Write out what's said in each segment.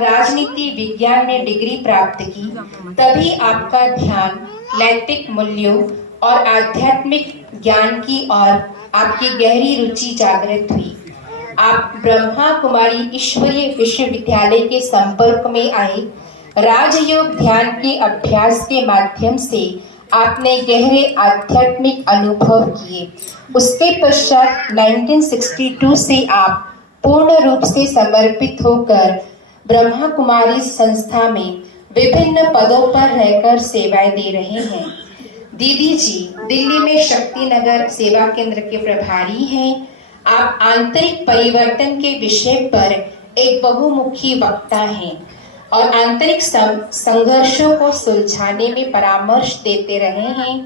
राजनीति विज्ञान में डिग्री प्राप्त की, तभी आपका ध्यान नैतिक मूल्यों और आध्यात्मिक ज्ञान की ओर आपकी गहरी रुचि जागृत हुई। आप ब्रह्मा कुमारी ईश्वरीय विश्वविद्यालय के संपर्क में आए। राजयोग ध्यान के अभ्यास के माध्यम से आपने गहरे आध्यात्मिक अनुभव किए। उसके पश्चात 1962 से आप पूर्ण रूप से समर्पित होकर ब्रह्मा कुमारी संस्था में विभिन्न पदों पर रहकर सेवाएं दे रहे हैं। दीदी जी दिल्ली में शक्ति नगर सेवा केंद्र के प्रभारी हैं। आप आंतरिक परिवर्तन के विषय पर एक बहुमुखी वक्ता हैं और आंतरिक संघर्षों को सुलझाने में परामर्श देते रहे हैं।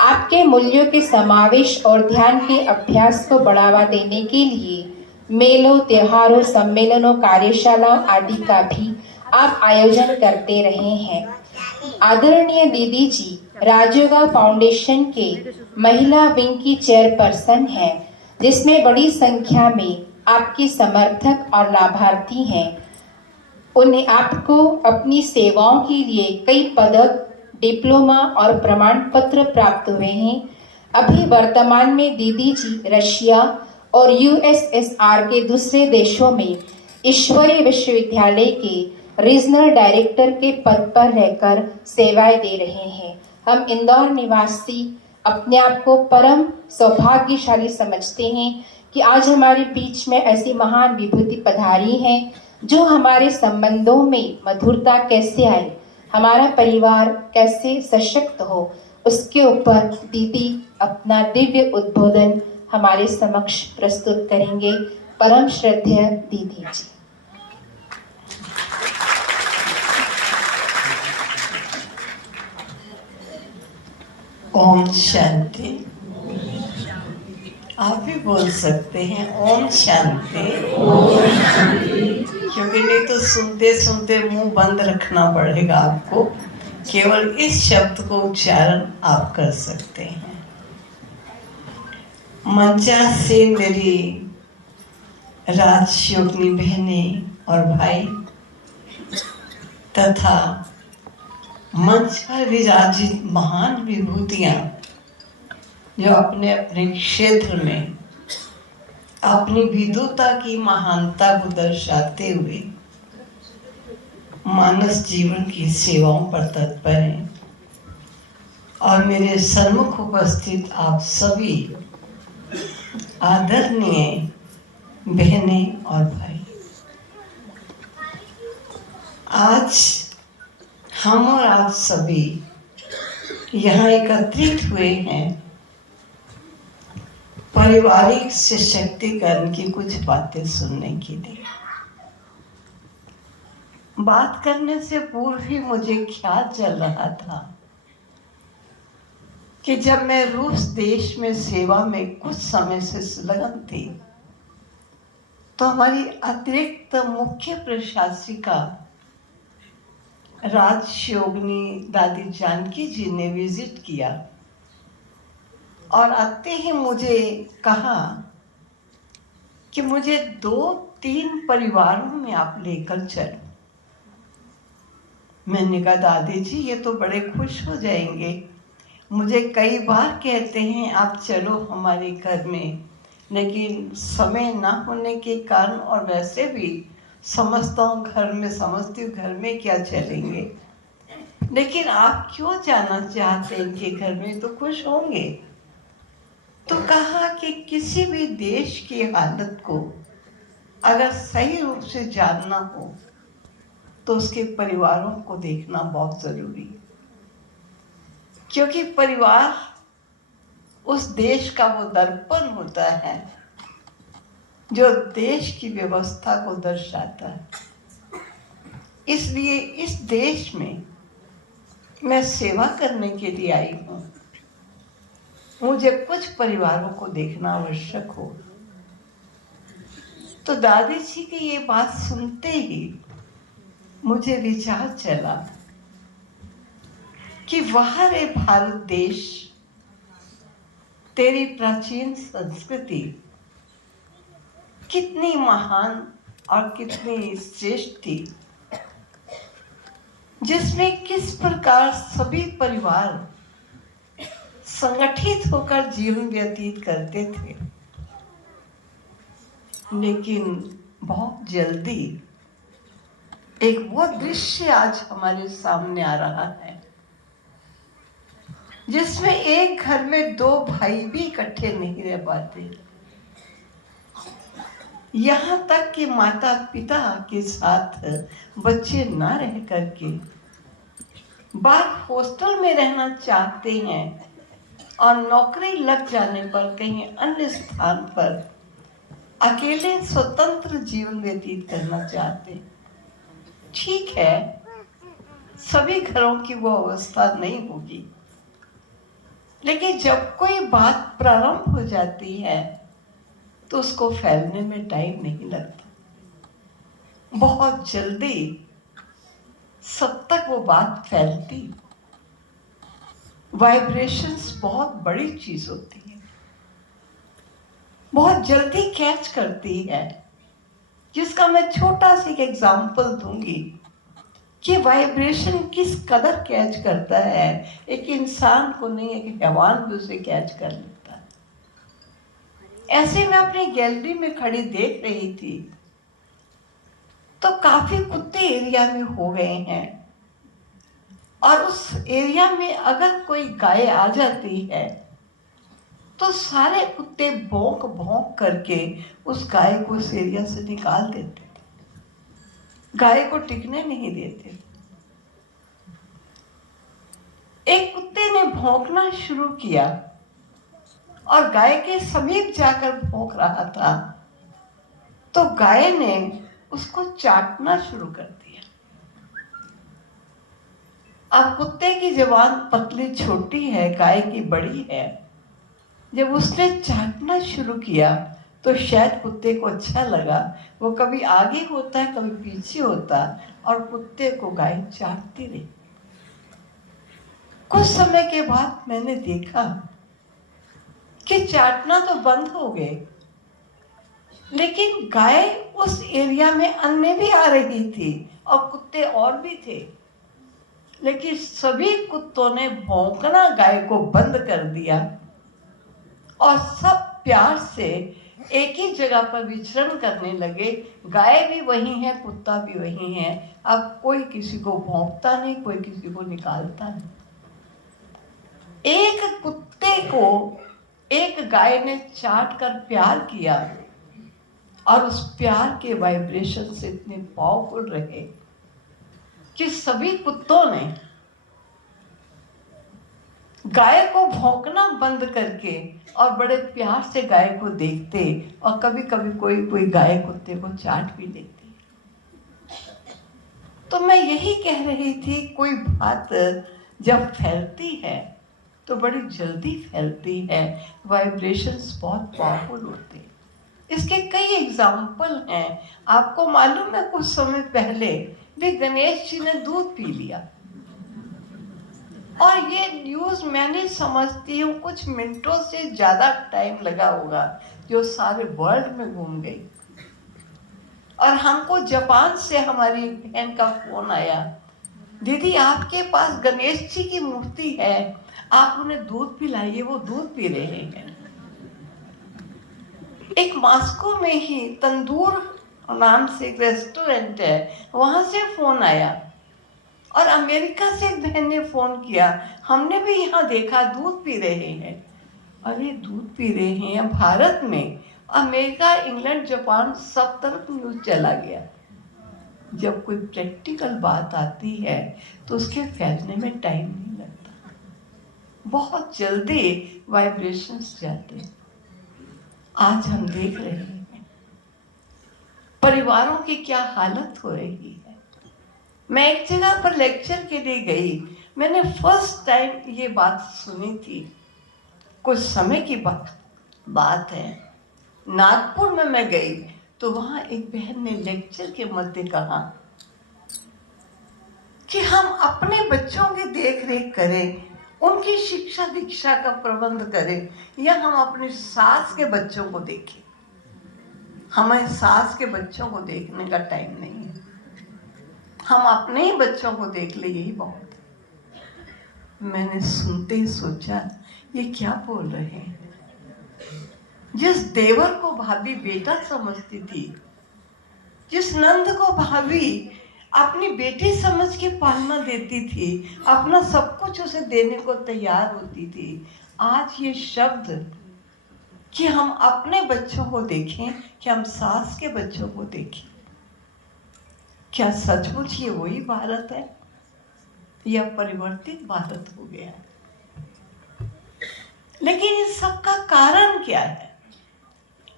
आपके मूल्यों के समावेश और ध्यान के अभ्यास को बढ़ावा देने के लिए मेलों, त्योहारों, सम्मेलनों, कार्यशालाओं आदि का भी आप आयोजन करते रहे हैं। आदरणीय दीदी जी राजयोगा फाउंडेशन के महिला विंग की चेयरपर्सन हैं, जिसमें बड़ी संख्या में आपके समर्थक और लाभार्थी हैं। उन्हें आपको अपनी सेवाओं के लिए कई पदक, डिप्लोमा और प्रमाण पत्र प्राप्त हुए हैं। अभी वर्तमान में दीदी जी रशिया और यूएसएसआर के दूसरे देशों में ईश्वरीय विश्वविद्यालय के रीजनल डायरेक्टर के पद पर रहकर सेवाएं दे रहे हैं। हम इंदौर निवासी अपने आप को परम सौभाग्यशाली समझते हैं कि आज हमारे बीच में ऐसी महान विभूति पधारी हैं, जो हमारे संबंधों में मधुरता कैसे आए, हमारा परिवार कैसे सशक्त हो, उसके ऊपर दीदी अपना दिव्य उद्बोधन हमारे समक्ष प्रस्तुत करेंगे। परम श्रद्धेय दीदी जी। ओम शांति। आप भी बोल सकते हैं ओम शांति, क्योंकि नहीं तो सुनते सुनते मुंह बंद रखना पड़ेगा आपको। केवल इस शब्द को उच्चारण आप कर सकते हैं। मंचा से मेरी राजयोगिनी बहनें और भाई तथा मंच पर विराजित महान विभूतियां, जो अपने अपने क्षेत्र में अपनी विद्वता की महानता को दर्शाते हुए मानस जीवन की सेवाओं पर तत्पर हैं, और मेरे सम्मुख उपस्थित आप सभी आदरणीय बहनें और भाई, आज हम और आप सभी यहाँ एकत्रित हुए हैं पारिवारिक सशक्तिकरण की कुछ बातें सुनने के लिए। बात करने से पूर्व ही मुझे ख्याल चल रहा था कि जब मैं रूस देश में सेवा में कुछ समय से संलग्न थी, तो हमारी अतिरिक्त मुख्य प्रशासिका राजयोगिनी दादी जानकी जी ने विजिट किया और आते ही मुझे कहा कि मुझे 2-3 परिवारों में आप लेकर चलो। मैंने कहा दादी जी ये तो बड़े खुश हो जाएंगे, मुझे कई बार कहते हैं आप चलो हमारे घर में, लेकिन समय ना होने के कारण और वैसे भी समझती हूँ घर में क्या चलेंगे, लेकिन आप क्यों जाना चाहते हैं इनके घर में, तो खुश होंगे। तो कहा कि किसी भी देश की हालत को अगर सही रूप से जानना हो तो उसके परिवारों को देखना बहुत जरूरी है, क्योंकि परिवार उस देश का वो दर्पण होता है जो देश की व्यवस्था को दर्शाता है। इसलिए इस देश में मैं सेवा करने के लिए आई हूँ, मुझे कुछ परिवारों को देखना आवश्यक हो। तो दादी जी की ये बात सुनते ही मुझे विचार चला कि वाह रे भारत देश, तेरी प्राचीन संस्कृति कितनी महान और कितनी श्रेष्ठ थी जिसमें किस प्रकार सभी परिवार संगठित होकर जीवन व्यतीत करते थे। लेकिन बहुत जल्दी एक वो दृश्य आज हमारे सामने आ रहा है जिसमें एक घर में दो भाई भी इकट्ठे नहीं रह पाते। यहाँ तक कि माता पिता के साथ बच्चे ना रह करके बाहर हॉस्टल में रहना चाहते हैं और नौकरी लग जाने पर कहीं अन्य स्थान पर अकेले स्वतंत्र जीवन व्यतीत करना चाहते हैं। ठीक है, सभी घरों की वो अवस्था नहीं होगी, लेकिन जब कोई बात प्रारंभ हो जाती है तो उसको फैलने में टाइम नहीं लगता। बहुत जल्दी सब तक वो बात फैलती। वाइब्रेशंस बहुत बड़ी चीज होती है, बहुत जल्दी कैच करती है, जिसका मैं छोटा सा एक एग्जाम्पल दूंगी कि वाइब्रेशन किस कदर कैच करता है। एक इंसान को नहीं, एक हैवान भी उसे कैच कर लेता है। ऐसे मैं अपनी गैलरी में खड़ी देख रही थी तो काफी कुत्ते एरिया में हो गए हैं और उस एरिया में अगर कोई गाय आ जाती है तो सारे कुत्ते भौंक भौंक करके उस गाय को उस एरिया से निकाल देते थे, गाय को टिकने नहीं देते। एक कुत्ते ने भौंकना शुरू किया और गाय के समीप जाकर भौंक रहा था तो गाय ने उसको चाटना शुरू कर दिया। अब कुत्ते की जबान पतली छोटी है, गाय की बड़ी है। जब उसने चाटना शुरू किया तो शायद कुत्ते को अच्छा लगा। वो कभी आगे होता है, कभी पीछे होता और कुत्ते को गाय चाटती रही। कुछ समय के बाद मैंने देखा कि चाटना तो बंद हो गए, लेकिन गाय उस एरिया में अन्य भी आ रही थी और कुत्ते और भी थे, लेकिन सभी कुत्तों ने भौंकना गाय को बंद कर दिया और सब प्यार से एक ही जगह पर विचरण करने लगे। गाय भी वही है, कुत्ता भी वही है। अब कोई किसी को भौंकता नहीं, कोई किसी को निकालता नहीं। एक कुत्ते को एक गाय ने चाट कर प्यार किया और उस प्यार के वाइब्रेशन से इतने पावरफुल रहे कि सभी कुत्तों ने गाय को भौंकना बंद करके और बड़े प्यार से गाय को देखते और कभी कभी कोई कोई गाय कुत्ते को चाट भी लेती। तो मैं यही कह रही थी, कोई बात जब फैलती है तो बड़ी जल्दी फैलती है। वाइब्रेशंस बहुत पावरफुल होते हैं। इसके कई एग्जाम्पल हैं। आपको मालूम है, कुछ समय पहले भी गणेश जी ने दूध पी लिया और ये न्यूज मैंने समझती हूँ कुछ मिनटों से ज्यादा टाइम लगा होगा, जो सारे वर्ल्ड में घूम गई। और हमको जापान से हमारी बहन का फोन आया, दीदी आपके पास गणेश जी की मूर्ति है, आप उन्हें दूध पिलाइए, वो दूध पी रहे हैं। एक मॉस्को में ही तंदूर नाम से एक रेस्टोरेंट है, वहां से फोन आया और अमेरिका से एक बहन ने फोन किया, हमने भी यहाँ देखा दूध पी रहे हैं। अरे दूध पी रहे हैं भारत में? अमेरिका, इंग्लैंड, जापान सब तरफ न्यूज चला गया। जब कोई प्रैक्टिकल बात आती है तो उसके फैलने में टाइम नहीं लगता, बहुत जल्दी वाइब्रेशंस जाते हैं। आज हम देख रहे हैं परिवारों की क्या हालत हो रही है। मैं एक जगह पर लेक्चर के लिए गई, मैंने फर्स्ट टाइम ये बात सुनी थी। कुछ समय की बात है, नागपुर में मैं गई तो वहां एक बहन ने लेक्चर के मध्य कहा कि हम अपने बच्चों की देख रेख करें, उनकी शिक्षा दीक्षा का प्रबंध करें, या हम अपनी सास के बच्चों को देखें। हमें सास के बच्चों को देखने का टाइम नहीं है, हम अपने ही बच्चों को देख ले, यही बहुत है। मैंने सुनते ही सोचा ये क्या बोल रहे हैं। जिस देवर को भाभी बेटा समझती थी, जिस नंद को भाभी अपनी बेटी समझ के पालना देती थी, अपना सब कुछ उसे देने को तैयार होती थी, आज ये शब्द कि हम अपने बच्चों को देखें, कि हम सास के बच्चों को देखें, क्या सचमुच ये वही भारत है या परिवर्तित भारत हो गया है? लेकिन इस सब का कारण क्या है?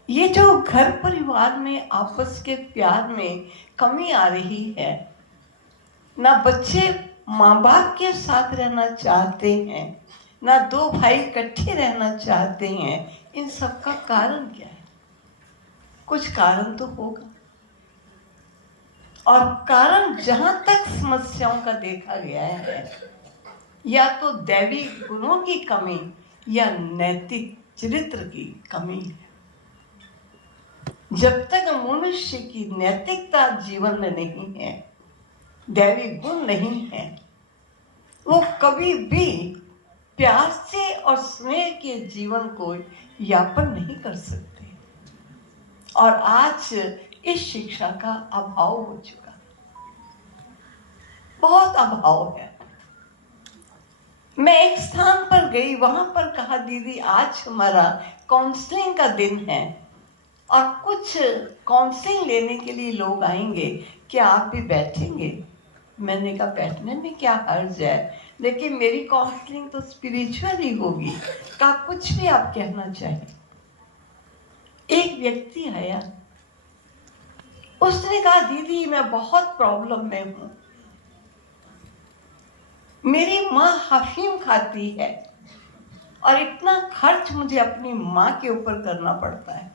ये जो घर परिवार में आपस के प्यार में कमी आ रही है, ना बच्चे माँ बाप के साथ रहना चाहते हैं, ना दो भाई इकट्ठे रहना चाहते हैं, इन सब का कारण क्या है? कुछ कारण तो होगा। और कारण जहां तक समस्याओं का देखा गया है, या तो दैवी गुणों की कमी या नैतिक चरित्र की कमी है। जब तक मनुष्य की नैतिकता जीवन में नहीं है, दैवी गुण नहीं है, वो कभी भी प्यार से और स्नेह के जीवन को यापन नहीं कर सकते। और आज इस शिक्षा का अभाव हो चुका, बहुत अभाव है। मैं एक स्थान पर गई, वहां पर कहा दीदी आज हमारा काउंसलिंग का दिन है और कुछ काउंसलिंग लेने के लिए लोग आएंगे, क्या आप भी बैठेंगे? मैंने कहा बैठने में क्या हर्ज है, लेकिन मेरी काउंसलिंग तो स्पिरिचुअल ही होगी। कहा कुछ भी आप कहना चाहें। एक व्यक्ति आया, उसने कहा दीदी मैं बहुत प्रॉब्लम में हूं, मेरी माँ अफीम खाती है और इतना खर्च मुझे अपनी माँ के ऊपर करना पड़ता है,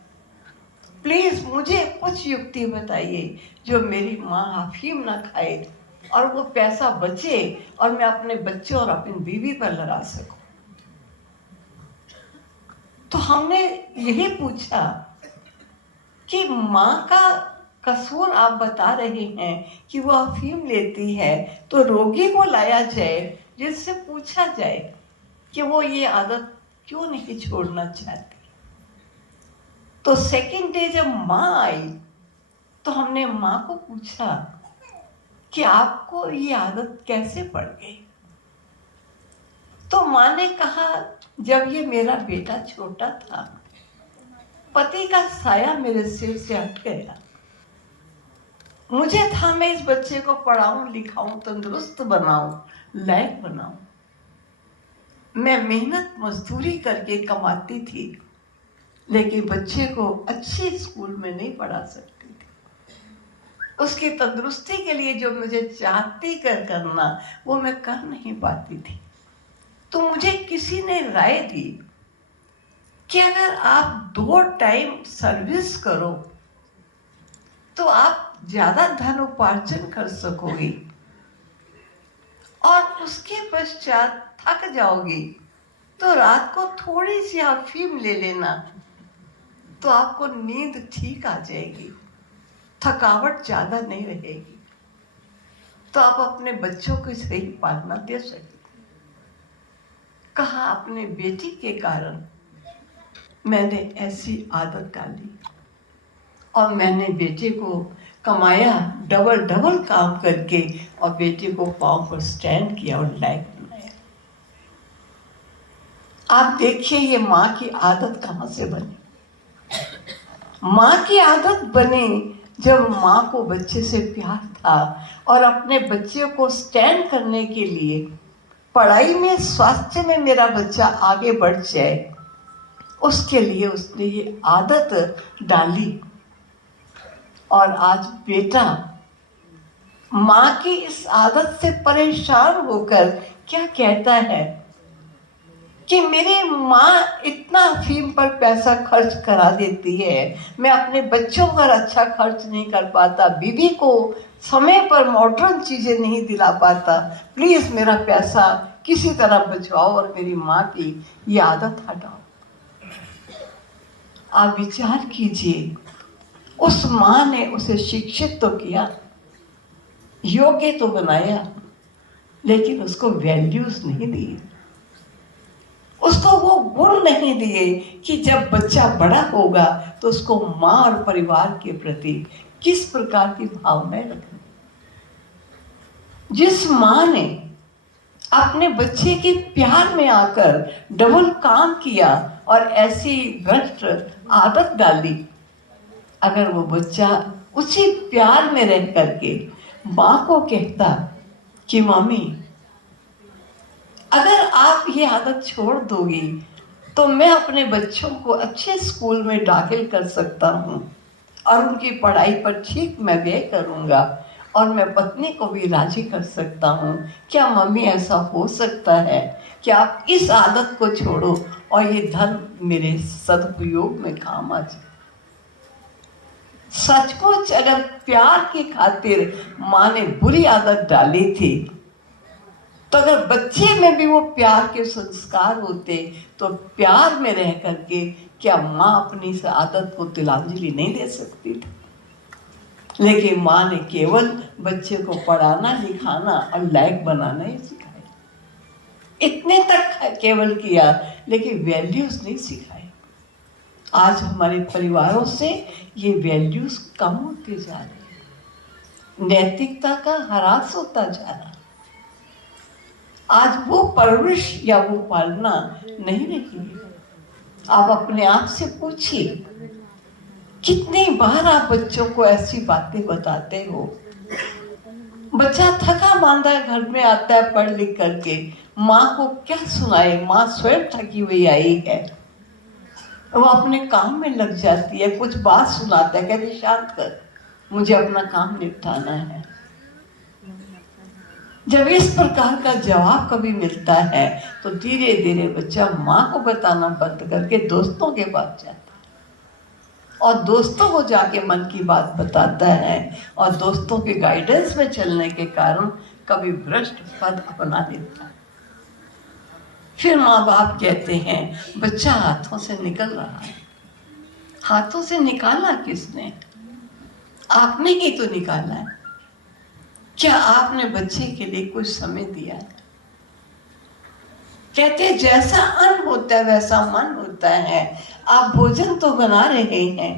प्लीज मुझे कुछ युक्ति बताइए जो मेरी माँ अफीम ना खाए और वो पैसा बचे और मैं अपने बच्चों और अपनी बीवी पर लगा सकूं। तो हमने यही पूछा कि माँ का कसूर आप बता रहे हैं कि वो अफीम लेती है, तो रोगी को लाया जाए जिससे पूछा जाए कि वो ये आदत क्यों नहीं छोड़ना चाहती। तो सेकंड डे जब माँ आई तो हमने माँ को पूछा कि आपको ये आदत कैसे पड़ गई। तो माँ ने कहा जब ये मेरा बेटा छोटा था, पति का साया मेरे सिर से हट गया, मुझे था मैं इस बच्चे को पढ़ाऊं लिखाऊं, तंदुरुस्त बनाऊं, लायक बनाऊं। मैं मेहनत मजदूरी करके कमाती थी, लेकिन बच्चे को अच्छे स्कूल में नहीं पढ़ा सकती थी। उसकी तंदुरुस्ती के लिए जो मुझे चाहती करना वो मैं कर नहीं पाती थी। तो मुझे किसी ने राय दी कि अगर आप 2 टाइम सर्विस करो तो आप ज्यादा धन उपार्जन कर सकोगे और उसके पश्चात थक जाओगी तो रात को थोड़ी सी अफीम ले लेना, तो आपको नींद ठीक आ जाएगी, थकावट ज्यादा नहीं रहेगी, तो आप अपने बच्चों को सही पालना दे सकेंगे। कहा अपने बेटी के कारण मैंने ऐसी आदत डाली और मैंने बेटे को कमाया, डबल काम करके, और बेटे को पांव पर स्टैंड किया और लायक बनाया। आप देखिए ये माँ की आदत कहां से बनी। माँ की आदत बनी जब माँ को बच्चे से प्यार था और अपने बच्चे को स्टैंड करने के लिए, पढ़ाई में स्वास्थ्य में मेरा बच्चा आगे बढ़ जाए, उसके लिए उसने ये आदत डाली। और आज बेटा माँ की इस आदत से परेशान होकर क्या कहता है कि मेरी माँ इतना अफीम पर पैसा खर्च करा देती है, मैं अपने बच्चों पर अच्छा खर्च नहीं कर पाता, बीवी को समय पर मॉडर्न चीजें नहीं दिला पाता, प्लीज मेरा पैसा किसी तरह बचाओ और मेरी माँ की ये आदत हटाओ। आप विचार कीजिए, उस माँ ने उसे शिक्षित तो किया, योग्य तो बनाया, लेकिन उसको वैल्यूज नहीं दिए, उसको वो गुण नहीं दिए कि जब बच्चा बड़ा होगा तो उसको माँ और परिवार के प्रति किस प्रकार की भावनाएं रखनी। जिस माँ ने अपने बच्चे के प्यार में आकर डबल काम किया और ऐसी भ्रष्ट आदत डाली, अगर वो बच्चा उसी प्यार में रह करके माँ को कहता कि मम्मी अगर आप ये आदत छोड़ दोगी तो मैं अपने बच्चों को अच्छे स्कूल में दाखिल कर सकता हूँ और उनकी पढ़ाई पर ठीक मैं व्यय करूँगा और मैं पत्नी को भी राजी कर सकता हूँ। क्या मम्मी ऐसा हो सकता है कि आप इस आदत को छोड़ो और ये धन मेरे सदुपयोग में काम आ जाए। सचमुच अगर प्यार की खातिर माँ ने बुरी आदत डाली थी, तो अगर बच्चे में भी वो प्यार के संस्कार होते तो प्यार में रह करके क्या माँ अपनी इस आदत को तिलांजलि नहीं दे सकती थी? लेकिन माँ ने केवल बच्चे को पढ़ाना लिखाना और लायक बनाना ही सिखाया, इतने तक केवल किया, लेकिन वैल्यूज नहीं सिखाए। आज हमारे परिवारों से ये वैल्यूज कम होते जा रहे हैं, नैतिकता का ह्रास होता जा रहा है। आज वो परवरिश या वो पालना नहीं रही है। आप अपने आप से पूछिए, कितनी बार आप बच्चों को ऐसी बातें बताते हो? बच्चा थका मांदा घर में आता है पढ़ लिख करके, माँ को क्या सुनाए? माँ स्वयं थकी हुई आई है, वो अपने काम में लग जाती है, कुछ बात सुनाता है, कहती शांत कर, मुझे अपना काम निपटाना है। जब इस प्रकार का जवाब कभी मिलता है तो धीरे धीरे बच्चा माँ को बताना बंद करके दोस्तों के पास जाता है और दोस्तों को जाके मन की बात बताता है और दोस्तों के गाइडेंस में चलने के कारण कभी भ्रष्ट पद अपना लेता है। फिर माँ बाप कहते हैं बच्चा हाथों से निकल रहा है। हाथों से निकाला किसने? आपने ही तो निकाला है। क्या आपने बच्चे के लिए कुछ समय दिया? कहते जैसा अन्न होता है वैसा मन होता है। आप भोजन तो बना रहे हैं,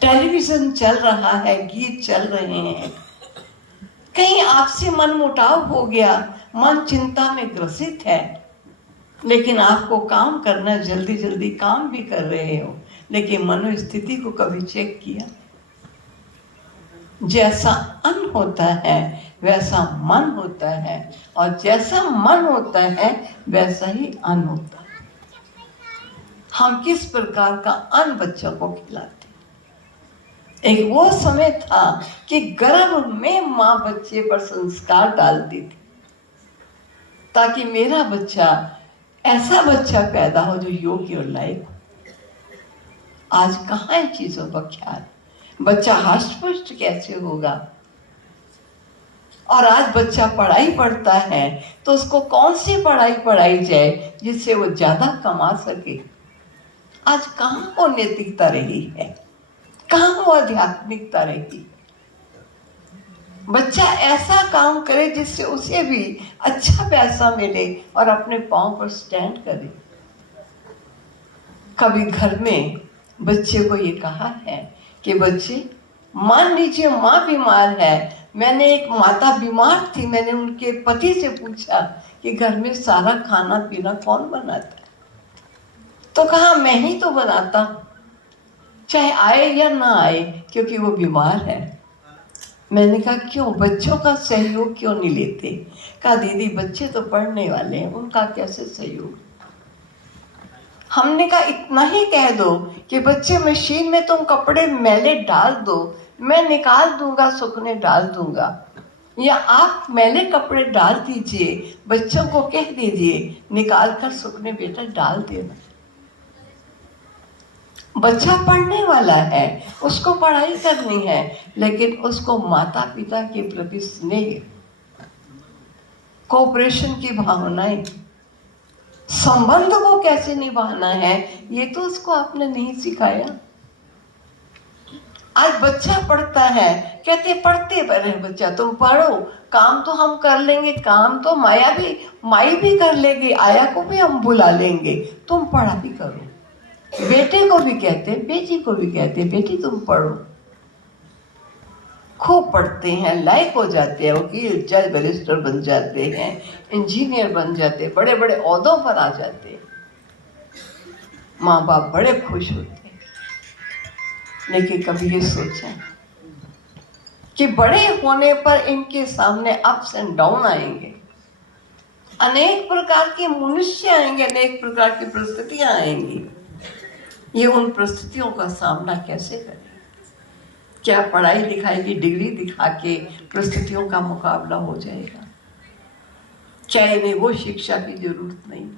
टेलीविजन चल रहा है, गीत चल रहे हैं, कहीं आपसे मन मुटाव हो गया, मन चिंता में ग्रसित है, लेकिन आपको काम करना, जल्दी जल्दी काम भी कर रहे हो, लेकिन मनोस्थिति को कभी चेक किया? जैसा अन्न होता है वैसा मन होता है और जैसा मन होता है वैसा ही अन्न होता है। हम किस प्रकार का अन्न बच्चों को खिलाते? एक वो समय था कि गर्भ में माँ बच्चे पर संस्कार डालती थी ताकि मेरा बच्चा ऐसा बच्चा पैदा हो जो योग्य और लायक हो। आज कहाँ इन चीजों का ख्याल? बच्चा हष्ट-पुष्ट कैसे होगा? और आज बच्चा पढ़ाई पढ़ता है तो उसको कौन सी पढ़ाई पढ़ाई जाए जिससे वो ज्यादा कमा सके? आज कहाँ वो नैतिकता रही है, कहाँ वो आध्यात्मिकता रही? बच्चा ऐसा काम करे जिससे उसे भी अच्छा पैसा मिले और अपने पांव पर स्टैंड करे। कभी घर में बच्चे को ये कहा है कि बच्चे मान लीजिए माँ बीमार है, मैंने एक माता बीमार थी, मैंने उनके पति से पूछा कि घर में सारा खाना पीना कौन बनाता है? तो कहा मैं ही तो बनाता हूँ, चाहे आए या ना आए, क्योंकि वो बीमार है। मैंने कहा क्यों, बच्चों का सहयोग क्यों नहीं लेते? कहा दीदी बच्चे तो पढ़ने वाले हैं, उनका कैसे सहयोग? हमने कहा इतना ही कह दो कि बच्चे मशीन में तुम कपड़े मैले डाल दो, मैं निकाल दूंगा, सूखने डाल दूंगा, या आप मैले कपड़े डाल दीजिए, बच्चों को कह दीजिए निकाल कर सूखने बेटा डाल देना। बच्चा पढ़ने वाला है, उसको पढ़ाई करनी है, लेकिन उसको माता पिता के प्रति स्नेह, कोऑपरेशन की भावनाएं, संबंध को कैसे निभाना है, ये तो उसको आपने नहीं सिखाया। आज बच्चा पढ़ता है, कहते पढ़ते रहे बच्चा, तुम पढ़ो, काम तो हम कर लेंगे, काम तो माई भी कर लेगी, आया को भी हम बुला लेंगे, तुम पढ़ाई करो। बेटे को भी कहते, बेटी को भी कहते, बेटी तुम पढ़ो। खूब पढ़ते हैं, लायक हो जाते हैं, वकील जज बैरिस्टर बन जाते हैं, इंजीनियर बन जाते हैं, बड़े बड़े ओहदों पर आ जाते हैं। माँ बाप बड़े खुश होते हैं। लेकिन कभी ये सोचा कि बड़े होने पर इनके सामने अप्स एंड डाउन आएंगे, अनेक प्रकार के मनुष्य आएंगे, अनेक प्रकार की परिस्थितियां आएंगी। ये उन परिस्थितियों का सामना कैसे करें? क्या पढ़ाई लिखाई की डिग्री दिखा के परिस्थितियों का मुकाबला हो जाएगा? क्या इन्हें वो शिक्षा की जरूरत नहीं?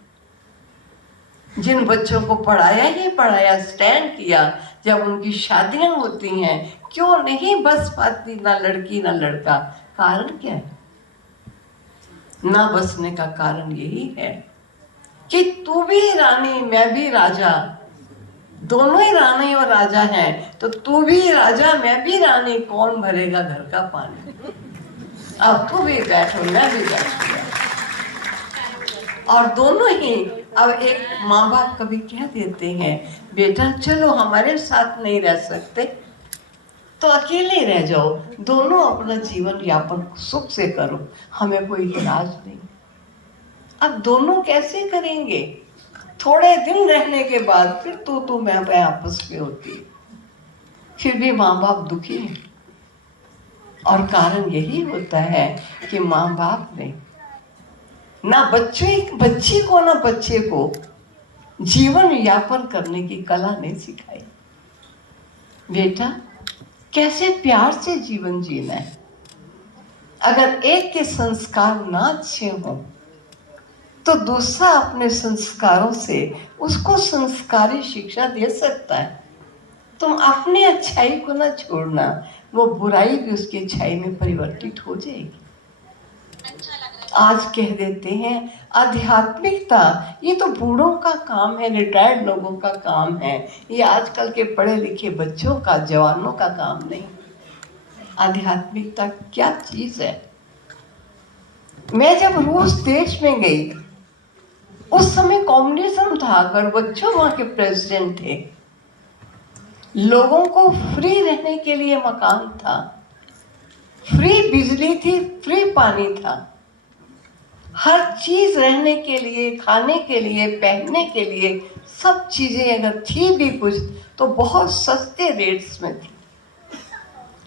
जिन बच्चों को पढ़ाया ही पढ़ाया, स्टैंड किया, जब उनकी शादियां होती हैं क्यों नहीं बस पाती, ना लड़की ना लड़का? कारण क्या है? ना बसने का कारण यही है कि तू भी रानी मैं भी राजा, दोनों ही रानी और राजा हैं, तो तू भी राजा मैं भी रानी, कौन भरेगा घर का पानी? अब तू भी बैठो मैं भी बैठूंगा। और दोनों ही, अब एक माँ बाप कभी कह देते हैं बेटा चलो हमारे साथ नहीं रह सकते तो अकेले रह जाओ, दोनों अपना जीवन यापन सुख से करो, हमें कोई इतराज नहीं। अब दोनों कैसे करेंगे? थोड़े दिन रहने के बाद फिर तू मैं आपस में होती, फिर भी माँ बाप दुखी हैं। और कारण यही होता है कि माँ बाप ने ना बच्ची को ना बच्चे को जीवन यापन करने की कला नहीं सिखाई। बेटा कैसे प्यार से जीवन जीना है। अगर एक के संस्कार ना अच्छे हो तो दूसरा अपने संस्कारों से उसको संस्कारी शिक्षा दे सकता है। तुम अपनी अच्छाई को ना छोड़ना, वो बुराई भी उसकी अच्छाई में परिवर्तित हो जाएगी। आज कह देते हैं आध्यात्मिकता ये तो बूढ़ों का काम है, रिटायर्ड लोगों का काम है, ये आजकल के पढ़े लिखे बच्चों का, जवानों का काम नहीं। आध्यात्मिकता क्या चीज है? मैं जब रूस देश में गई उस समय कम्युनिज्म था, गोरबच्चोव वहां के प्रेसिडेंट थे। लोगों को फ्री रहने के लिए मकान था, फ्री बिजली थी, फ्री पानी था, हर चीज रहने के लिए, खाने के लिए, पहनने के लिए, सब चीजें अगर थी भी कुछ तो बहुत सस्ते रेट्स में थी।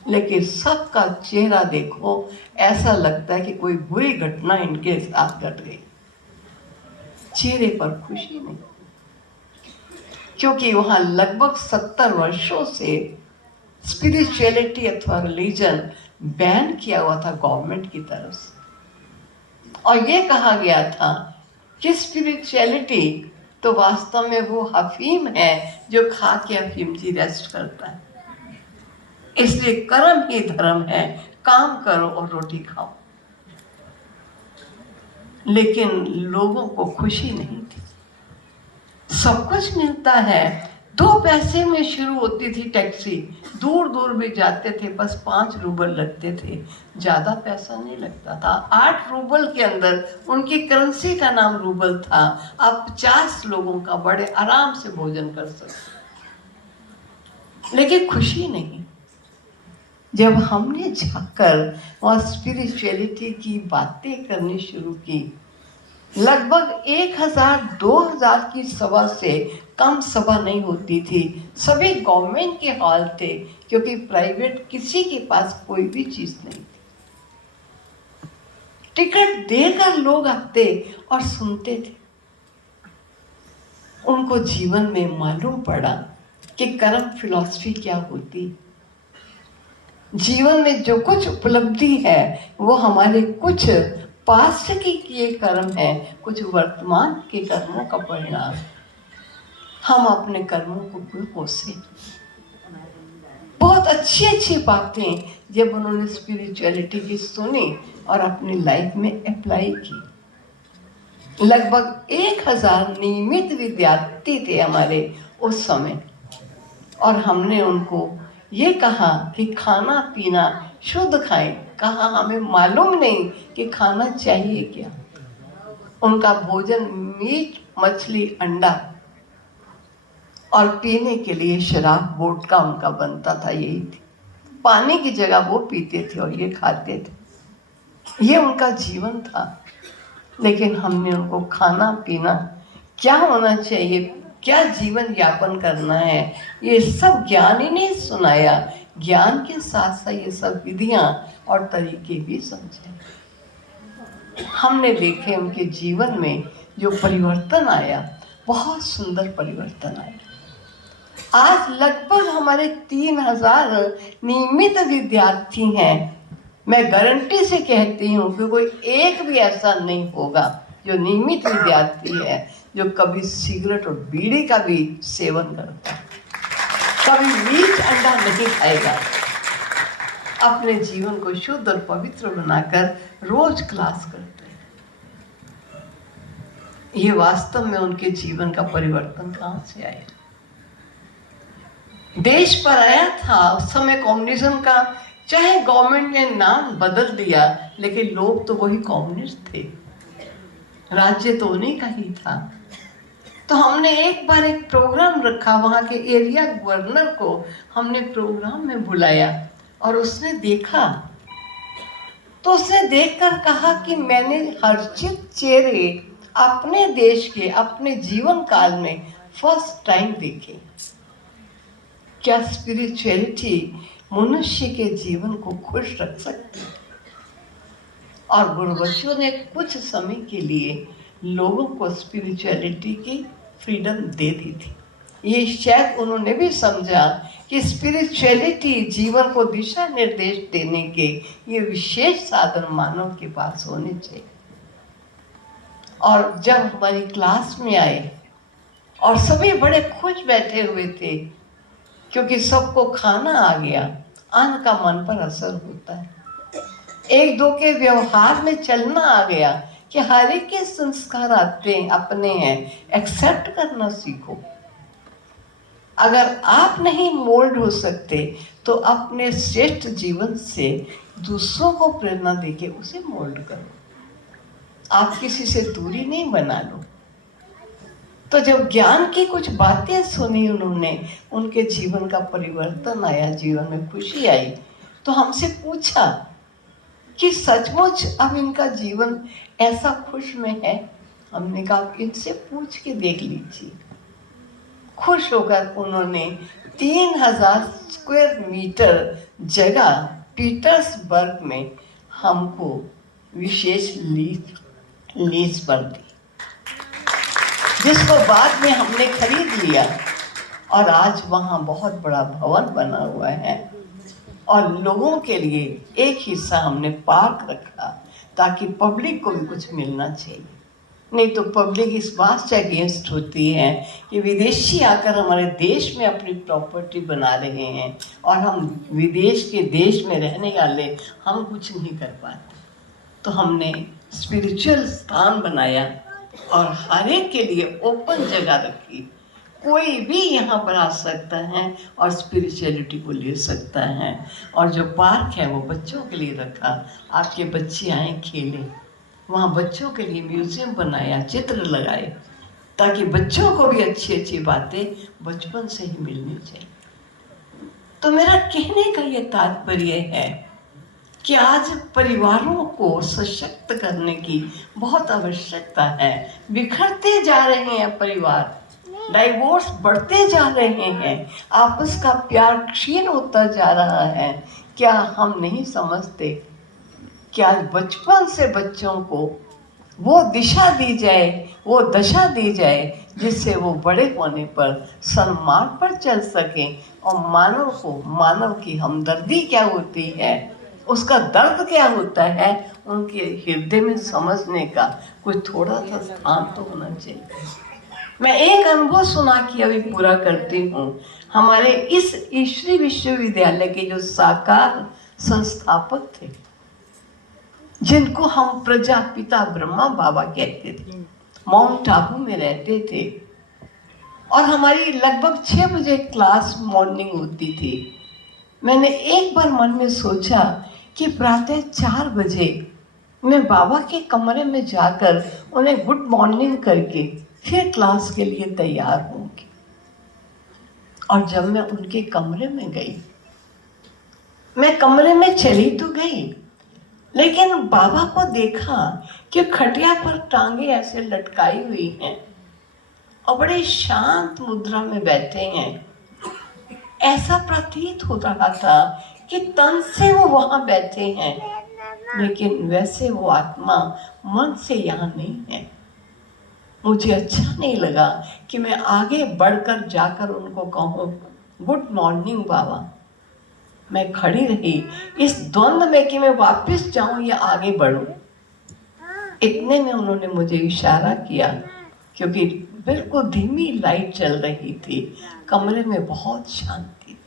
लेकिन सबका चेहरा देखो, ऐसा लगता है कि कोई बुरी घटना इनके साथ घट गई। चेहरे पर खुशी नहीं, क्योंकि वहां लगभग 70 वर्षों से स्पिरिचुअलिटी अथवा रिलीजन बैन किया हुआ था गवर्नमेंट की तरफ से। और ये कहा गया था कि स्पिरिचुअलिटी तो वास्तव में वो अफीम है जो खा के अफीम जी रेस्ट करता है। इसलिए कर्म ही धर्म है, काम करो और रोटी खाओ। लेकिन लोगों को खुशी नहीं थी। सब कुछ मिलता है, 2 पैसे में शुरू होती थी टैक्सी, दूर दूर भी जाते थे, बस 5 रूबल लगते थे, ज्यादा पैसा नहीं लगता था। 8 रूबल के अंदर उनकी करेंसी का नाम रूबल था। आप 50 लोगों का बड़े आराम से भोजन कर सकते, लेकिन खुशी नहीं। जब हमने जाकर वहाँ स्पिरिचुअलिटी की बातें करनी शुरू की, लगभग 1000-2000 की सभा से कम सभा नहीं होती थी। सभी गवर्नमेंट के हॉल थे, क्योंकि प्राइवेट किसी के पास कोई भी चीज नहीं थी। टिकट देकर लोग आते और सुनते थे। उनको जीवन में मालूम पड़ा कि कर्म फिलॉसफी क्या होती। जीवन में जो कुछ उपलब्धि है वो हमारे कुछ पास्ट के किए कर्म है, कुछ वर्तमान के कर्मों का परिणाम। हम अपने कर्मों को क्यों कोसे? बहुत अच्छी अच्छी बातें जब उन्होंने स्पिरिचुअलिटी की सुनी और अपनी लाइफ में अप्लाई की। लगभग 1000 नियमित विद्यार्थी थे हमारे उस समय, और हमने उनको ये कहा कि खाना पीना शुद्ध खाएं। कहा हमें मालूम नहीं कि खाना चाहिए क्या। उनका भोजन मीट, मछली, अंडा और पीने के लिए शराब, वोडका उनका बनता था, यही थी। पानी की जगह वो पीते थे और ये खाते थे। ये उनका जीवन था। लेकिन हमने उनको खाना पीना, क्या होना चाहिए, क्या जीवन यापन करना है, ये सब ज्ञान ही नहीं सुनाया। ज्ञान के साथ साथ ये सब विधियां और तरीके भी समझाए। हमने देखे उनके जीवन में जो परिवर्तन आया, बहुत सुंदर परिवर्तन आया। आज लगभग हमारे 3000 नियमित विद्यार्थी हैं। मैं गारंटी से कहती हूँ कि कोई एक भी ऐसा नहीं होगा जो नियमित विद्यार्थी है जो कभी सिगरेट और बीड़ी का भी सेवन करता, कभी मीट अंडा नहीं खाएगा। अपने जीवन को शुद्ध और पवित्र बनाकर रोज क्लास करते हैं। ये वास्तव में उनके जीवन का परिवर्तन कहाँ से आया? देश पर आया था उस समय कम्युनिज्म का, चाहे गवर्नमेंट ने नाम बदल दिया लेकिन लोग तो वही कम्युनिस्ट थे, राज्य तो उन्हीं का ही था। तो हमने एक बार एक प्रोग्राम रखा, वहां के एरिया गवर्नर को हमने प्रोग्राम में बुलाया और उसने देखा तो उसने देखकर कहा कि मैंने हर्षित चेहरे अपने देश के, अपने जीवन काल में फर्स्ट टाइम देखे। क्या स्पिरिचुअलिटी मनुष्य के जीवन को खुश रख सकती है? और गुरुबच्चों ने कुछ समय के लिए लोगों को स्पिरिचुअलिटी की फ्रीडम दे दी थी। ये शायद उन्होंने भी समझा कि स्पिरिचुअलिटी जीवन को दिशा निर्देश देने के ये विशेष साधन मानव के पास होने चाहिए। और जब हमारी क्लास में आए और सभी बड़े खुश बैठे हुए थे क्योंकि सबको खाना आ गया। अन्न का मन पर असर होता है, एक दो के व्यवहार में चलना आ गया कि हर एक के संस्कार आते अपने हैं, एक्सेप्ट करना सीखो। अगर आप नहीं मोल्ड हो सकते तो अपने श्रेष्ठ जीवन से दूसरों को प्रेरणा देके उसे मोल्ड करो। आप किसी से दूरी नहीं बना लो। तो जब ज्ञान की कुछ बातें सुनी उन्होंने, उनके जीवन का परिवर्तन आया, जीवन में खुशी आई। तो हमसे पूछा कि सचमुच अब इनका जीवन ऐसा खुश में है? हमने कहा इनसे पूछ के देख लीजिए। खुश होकर उन्होंने 3000 स्क्वायर मीटर जगह पीटर्सबर्ग में हमको विशेष लीज पर दी, जिसको बाद में हमने खरीद लिया और आज वहाँ बहुत बड़ा भवन बना हुआ है। और लोगों के लिए एक हिस्सा हमने पार्क रखा ताकि पब्लिक को भी कुछ मिलना चाहिए। नहीं तो पब्लिक इस बात से अगेंस्ट होती है कि विदेशी आकर हमारे देश में अपनी प्रॉपर्टी बना रहे हैं और हम विदेश के देश में रहने वाले हम कुछ नहीं कर पाते। तो हमने स्पिरिचुअल स्थान बनाया और हर एक के लिए ओपन जगह रखी। कोई भी यहाँ पर आ सकता है और स्पिरिचुअलिटी को ले सकता है। और जो पार्क है वो बच्चों के लिए रखा, आपके बच्चे आए खेलें। वहाँ बच्चों के लिए म्यूजियम बनाया, चित्र लगाए, ताकि बच्चों को भी अच्छी अच्छी बातें बचपन से ही मिलनी चाहिए। तो मेरा कहने का ये तात्पर्य है कि आज परिवारों को सशक्त करने की बहुत आवश्यकता है। बिखरते जा रहे हैं परिवार, डाइवोर्स बढ़ते जा रहे हैं, आपस का प्यार क्षीण होता जा रहा है। क्या हम नहीं समझते क्या बचपन से बच्चों को वो दिशा दी जाए, वो दशा दी जाए जिससे वो बड़े होने पर सन्मार्ग पर चल सकें और मानव की हमदर्दी क्या होती है, उसका दर्द क्या होता है, उनके हृदय में समझने का कोई थोड़ा सा स्थान तो होना चाहिए। मैं एक अनुभव सुना के अभी पूरा करती हूँ। हमारे इस ईश्वरी विश्वविद्यालय के जो साकार संस्थापक थे, जिनको हम प्रजापिता ब्रह्मा बाबा कहते थे, माउंट आबू में रहते थे और हमारी लगभग 6 बजे क्लास मॉर्निंग होती थी। मैंने एक बार मन में सोचा कि प्रातः 4 बजे मैं बाबा के कमरे में जाकर उन्हें गुड मॉर्निंग करके फिर क्लास के लिए तैयार होंगी। और जब मैं उनके कमरे में गई, मैं कमरे में चली तो गई, लेकिन बाबा को देखा कि खटिया पर टांगे ऐसे लटकाई हुई हैं और बड़े शांत मुद्रा में बैठे हैं। ऐसा प्रतीत हो रहा था कि तन से वो वहां बैठे हैं, लेकिन वैसे वो आत्मा मन से यहाँ नहीं है। मुझे अच्छा नहीं लगा कि मैं आगे बढ़कर जाकर उनको कहूँ गुड मॉर्निंग बाबा। मैं खड़ी रही इस द्वंद में कि मैं वापस जाऊं या आगे बढ़ूं। इतने में उन्होंने मुझे इशारा किया, क्योंकि बिल्कुल धीमी लाइट चल रही थी, कमरे में बहुत शांति।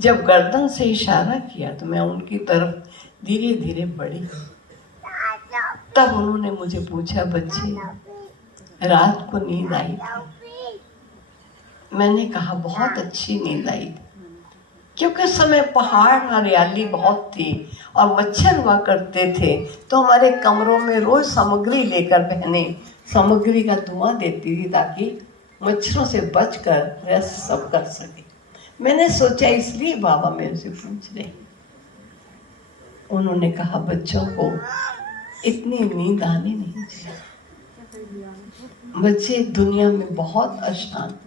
जब गर्दन से इशारा किया तो मैं उनकी तरफ धीरे धीरे बढ़ी। तब उन्होंने मुझे पूछा, बच्चे रात को नींद आई थी? मैंने कहा बहुत अच्छी नींद आई थी, क्योंकि उस समय पहाड़ हरियाली बहुत थी और मच्छर हुआ करते थे, तो हमारे कमरों में रोज सामग्री लेकर बहनें सामग्री का धुआं देती थी ताकि मच्छरों से बचकर रेस्ट सब कर सके। मैंने सोचा इसलिए बाबा मेरे से पूछ रहे। उन्होंने कहा बच्चों को इतनी नींद आने नहीं चाहिए। बच्चे दुनिया में बहुत अशांत,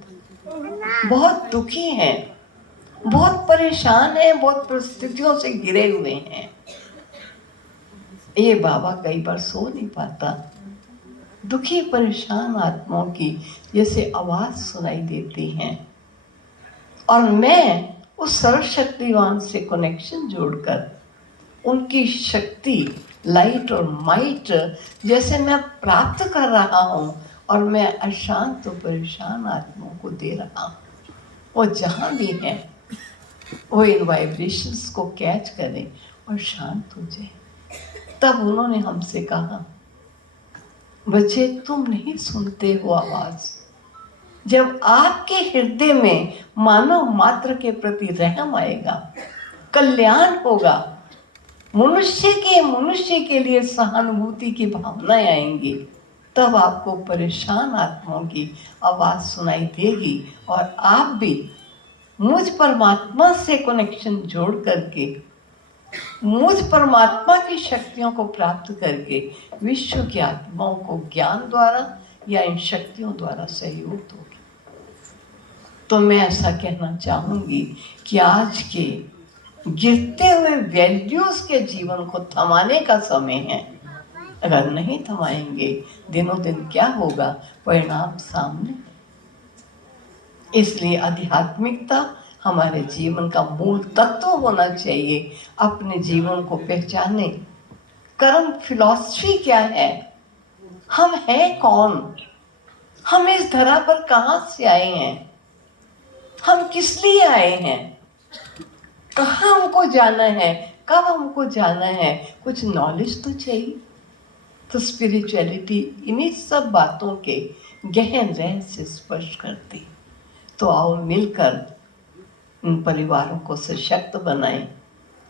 बहुत दुखी हैं, बहुत परेशान हैं, बहुत परिस्थितियों से घिरे हुए हैं। ये बाबा कई बार सो नहीं पाता। दुखी परेशान आत्माओं की जैसे आवाज सुनाई देती हैं, और मैं उस सर्वशक्तिवान से कनेक्शन जोड़कर उनकी शक्ति, लाइट और माइट जैसे मैं प्राप्त कर रहा हूँ, और मैं अशांत और परेशान आत्माओं को दे रहा हूँ। वो जहाँ भी हैं वो इन वाइब्रेशंस को कैच करें और शांत हो जाए। तब उन्होंने हमसे कहा, बच्चे तुम नहीं सुनते हो आवाज। जब आपके हृदय में मानव मात्र के प्रति रहम आएगा, कल्याण होगा, मनुष्य के लिए सहानुभूति की भावनाएं आएंगी, तब आपको परेशान आत्माओं की आवाज सुनाई देगी, और आप भी मुझ परमात्मा से कनेक्शन जोड़ करके, मुझ परमात्मा की शक्तियों को प्राप्त करके विश्व की आत्माओं को ज्ञान द्वारा या इन शक्तियों द्वारा सहयोग दोगे। तो मैं ऐसा कहना चाहूंगी कि आज के गिरते हुए वैल्यूज के जीवन को थमाने का समय है। अगर नहीं थमाएंगे, दिनों दिन क्या होगा, परिणाम सामने। इसलिए आध्यात्मिकता हमारे जीवन का मूल तत्व होना चाहिए। अपने जीवन को पहचाने। कर्म फिलॉसफी क्या है? हम हैं कौन? हम इस धरा पर कहाँ से आए हैं? हम किस लिए आए हैं? कहाँ हमको जाना है? कब हमको जाना है? कुछ नॉलेज तो चाहिए। तो स्पिरिचुअलिटी इन्हीं सब बातों के गहन रहस्य स्पर्श करती। तो आओ मिलकर इन परिवारों को सशक्त बनाएं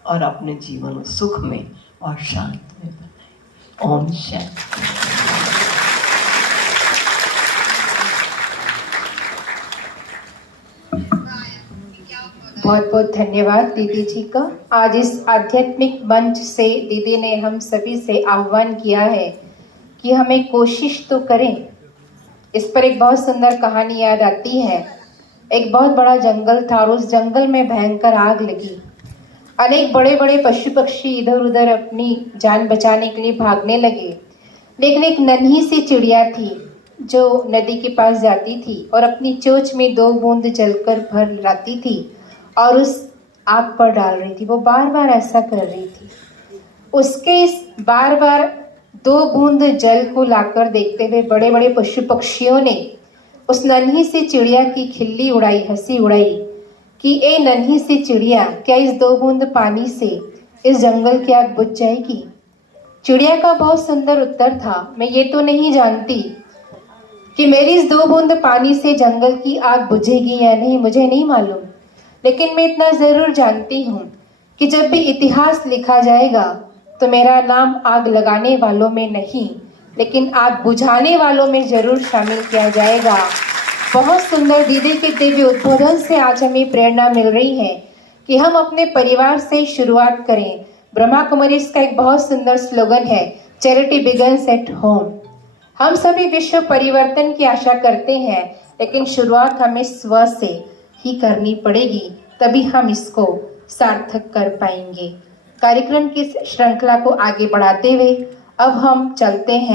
और अपने जीवन सुख में और शांति में बनाएं। ओम शांति। बहुत बहुत धन्यवाद दीदी जी का। आज इस आध्यात्मिक मंच से दीदी ने हम सभी से आह्वान किया है कि हमें कोशिश तो करें। इस पर एक बहुत सुंदर कहानी याद आती है। एक बहुत बड़ा जंगल था और उस जंगल में भयंकर आग लगी। अनेक बड़े बड़े पशु पक्षी इधर उधर अपनी जान बचाने के लिए भागने लगे, लेकिन एक नन्ही सी चिड़िया थी जो नदी के पास जाती थी और अपनी चोंच में 2 बूंद जलकर भर लाती थी और उस आग पर डाल रही थी। वो बार बार ऐसा कर रही थी। उसके इस बार बार 2 बूंद जल को लाकर देखते हुए बड़े बड़े पशु पक्षियों ने उस नन्ही सी चिड़िया की खिल्ली उड़ाई, हंसी उड़ाई कि ए नन्ही सी चिड़िया, क्या इस 2 बूंद पानी से इस जंगल की आग बुझ जाएगी? चिड़िया का बहुत सुंदर उत्तर था, मैं ये तो नहीं जानती कि मेरी इस 2 बूंद पानी से जंगल की आग बुझेगी या नहीं, मुझे नहीं मालूम, लेकिन मैं इतना जरूर जानती हूँ कि जब भी इतिहास लिखा जाएगा तो मेरा नाम आग लगाने वालों में नहीं, लेकिन आग बुझाने वालों में जरूर शामिल किया जाएगा। बहुत सुंदर दीदी के दिव्य उद्बोधन से आज हमें प्रेरणा मिल रही है कि हम अपने परिवार से शुरुआत करें। ब्रह्मा कुमारीज का एक बहुत सुंदर स्लोगन है, चैरिटी बिगन्स एट होम। हम सभी विश्व परिवर्तन की आशा करते हैं, लेकिन शुरुआत हमें स्व से ही करनी पड़ेगी, तभी हम इसको सार्थक कर पाएंगे। कार्यक्रम की श्रृंखला को आगे बढ़ाते हुए अब हम चलते हैं